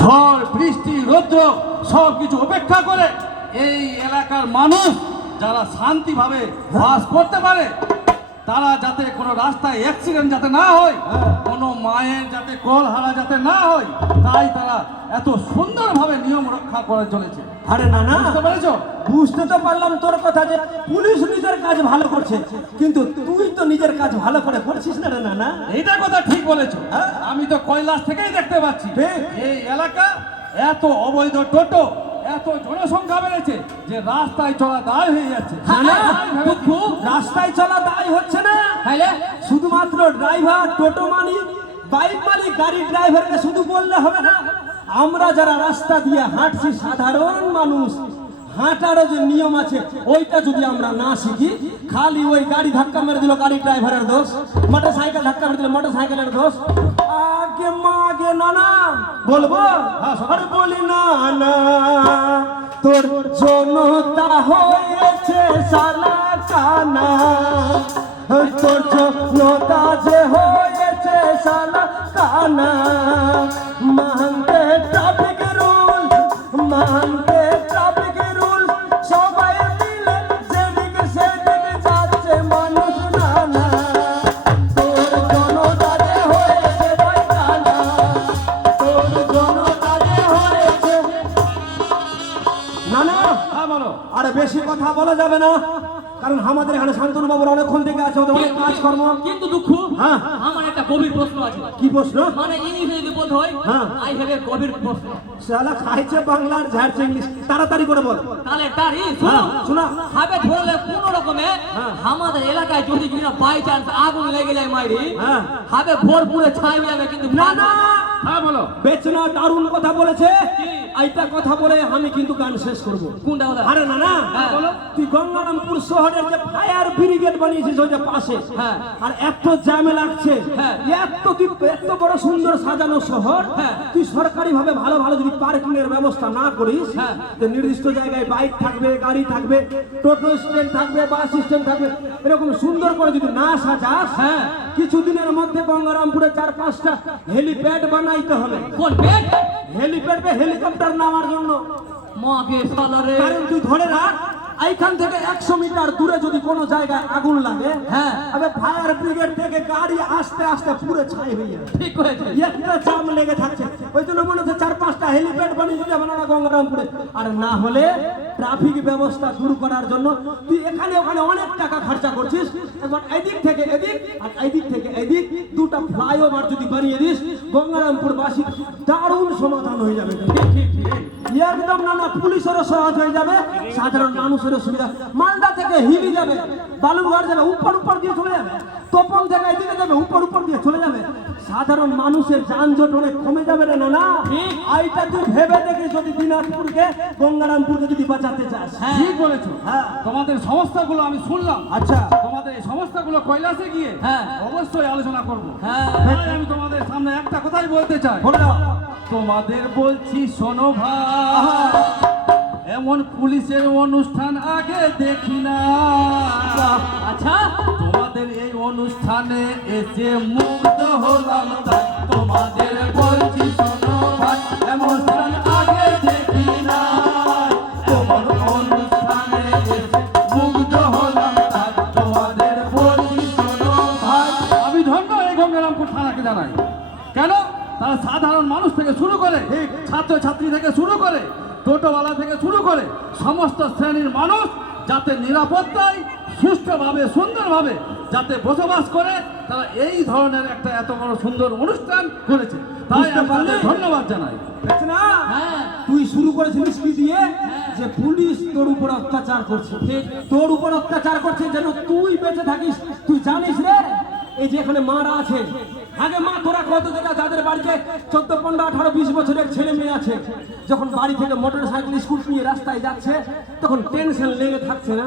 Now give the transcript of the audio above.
ঝড়, বৃষ্টি, রৌদ্র, সব কিছু উপেক্ষা করে এই এলাকার মানুষ যারা শান্তিভাবে বাস করতে পারে তারা যাতে কোনো রাস্তায় অ্যাক্সিডেন্ট যাতে না হয় কোনো মায়ের যাতে কল হারা যাতে না হয় তাই তারা এত সুন্দরভাবে নিয়ম রক্ষা করে চলেছে। আরে না না। বুঝতে পেরেছ? বুঝতে তো পারলাম তোর কথা যে পুলিশ নিজের কাজ ভালো করছে কিন্তু তুই তো নিজের কাজ ভালো করে করছিস না রে না না এইটা কথা ঠিক বলেছ। আমি তো কৈলাস থেকেই দেখতে পাচ্ছি। এই এলাকা এত অবৈধ টোটো এত জনসংখ্যা বেড়েছে যে রাস্তায় চলা দায় হয়ে যাচ্ছে। না না খুব রাস্তায় চলা দায় হচ্ছে না। শুধুমাত্র ড্রাইভার টোটো মালিক বাইক মালিক গাড়ির ড্রাইভারকে শুধু বললে হবে না আমরা যারা রাস্তা দিয়ে হাঁটছি সাধারণ মানুষ হাঁটারও যে নিয়ম আছে, ওইটা যদি আমরা না শিখি, খালি ওই গাড়ি ধাক্কা মেরে দিল গাড়ি ড্রাইভারের দোষ মোটর সাইকেল ধাক্কা মেরে দিল মোটর সাইকেলের দোষ। আগে মা, আগে না না বলব? আর বলি না না। তোর জনতা হয়েছে সালা কানা। তোর জনতা যে হয়েছে সালা কানা। মানতে ট্রাফিক রুল মানতে আরে বেশি কথা বলা যাবে না। কারণ আমাদের এখানে শান্তনু বাবুর অনেকক্ষণ থেকে আছে ওদের অনেক কাজকর্ম। কিন্তু দুঃখ হ্যাঁ। আমার একটা গভীর প্রশ্ন আছে। কি প্রশ্ন? মানে ইংলিশে যদি বলতে হয় হ্যাঁ। আই হ্যাভ এ গভীর প্রশ্ন। শালা খাইছে বাংলার ঝাড়ছে ইংলিশ। তাড়াতাড়ি করে বল। তাহলে তারই হ্যাঁ, শোনা। হাবে ধরলে কোন রকমে হ্যাঁ। আমাদের এলাকায় যদি কিনা বাই চান্স আগুন লেগে যায় মাইরি হ্যাঁ। হাবে ভোর পুরে ছাই যাবে কিন্তু না না। হ্যাঁ বলো। বেচনা দারুণ কথা বলেছে। এইটা কথা বলে আমি কিন্তু গান শেষ করব কোনটা ওটা আরে না না হ্যাঁ। বলো তুই গঙ্গারামপুর শহরের যে ফায়ার ব্রিগেড বানিয়েছিস ওই যে পাশে হ্যাঁ। আর এত জ্যামে লাগছে হ্যাঁ। এত তুই এত বড় সুন্দর সাজানো শহর হ্যাঁ। তুই সরকারি ভাবে ভালো ভালো যদি পার্কিং এর ব্যবস্থা না করিস হ্যাঁ। যে নির্দিষ্ট জায়গায় বাইক থাকবে গাড়ি থাকবে টোটো স্ট্যান্ড থাকবে বাস স্ট্যান্ড থাকবে এরকম সুন্দর করে যদি না সাজাস হ্যাঁ। কিছুদিনের মধ্যে গঙ্গারামপুরে চার পাঁচটা হেলিপ্যাড বানাইতে হবে কোন হেলিপ্যাড হেলিকপ্টার নামার জন্য। মাকে সালারে। কারণ তুই ধরে রাখ এইখান থেকে একশো মিটার দূরে যদি কোনো জায়গায় আগুন লাগে হ্যাঁ। আবে ফায়ার ব্রিগেড থেকে গাড়ি আস্তে আস্তে পুরো ছাই হয়ে যাবে। ঠিক করেছে একটা লেগে থাকছে। ওই জন্য মনে হচ্ছে চার পাঁচটা হেলিপ্যাড বানিয়ে হবে গঙ্গারামপুরে আর না হলে ট্রাফিক ব্যবস্থা দূর করার জন্য তুই এখানে ওখানে অনেক টাকা খরচা করছিস। এবার এদিক থেকে এদিক আর এদিক থেকে এদিক দুটা ফ্লাইওভার যদি বানিয়ে দিস গঙ্গারামপুর বাসী দারুণ সমাধান হয়ে যাবে। একদম না না পুলিশেরও সহজ হয়ে যাবে সাধারণ মানুষেরও সুবিধা। মালদা থেকে হিলি যাবে বালুরঘাট যাবে উপর উপর দিয়ে চলে যাবে তোপন থেকে এদিকে যাবে উপর উপর দিয়ে চলে যাবে। সাধারণ মানুষের যানজট অনেক কমে যাবে না না এইটা তুই ভেবে দেখে যদি দিনাজপুরকে গঙ্গারামপুরকে যদি বাঁচাতে চাস। ঠিক বলেছ। হ্যাঁ। তোমাদের সমস্যাগুলো আমি শুনলাম। আচ্ছা। তোমাদের এই সমস্যাগুলো কৈলাসে গিয়ে হ্যাঁ। অবশ্যই আলোচনা করব। হ্যাঁ। আমি তোমাদের সামনে একটা কথাই বলতে চাই। বলে তোমাদের বলছি শোনো ভাই এমন পুলিশের অনুষ্ঠান আগে দেখি না। আচ্ছা। তোমাদের এই অনুষ্ঠানে এসে মুগ্ধ হলাম তাই তোমাদের বলছি শোনো ভাই এমন আগে দেখি না। তোমার অনুষ্ঠানে এসে মুগ্ধ হলাম তাই তোমাদের বলছি শোনো ভাই। আমি ধন্য এই গঙ্গারামপুর থানাকে জানাই। সাধারণ মানুষ থেকে শুরু করে ছাত্র ছাত্রী থেকে শুরু করে টোটোওয়ালা থেকে শুরু করে সমস্ত শ্রেণির মানুষ যাতে নিরাপত্তায় সুষ্ঠুভাবে সুন্দরভাবে যাতে বসবাস করে তারা এই ধরনের একটা এত বড় সুন্দর অনুষ্ঠান করেছে। তাই? তাদের ধন্যবাদ জানাই। হ্যাঁ। তুই শুরু করেছিলিস কি দিয়ে? যে পুলিশ তোর উপর অত্যাচার করছে। তোর উপর অত্যাচার করছে যেন তুই বেঁচে থাকিস। তুই জানিস রে? এই যে এখানে মারা আছে, আগে মা তোরা কত জায়গা যাদের বাড়িতে চোদ্দ, পনেরো, আঠারো, বিশ বছরের ছেলে মেয়ে আছে, যখন বাড়ি থেকে মোটর সাইকেল স্কুল নিয়ে রাস্তায় যাচ্ছে, তখন টেনশন লেগে থাকছে না।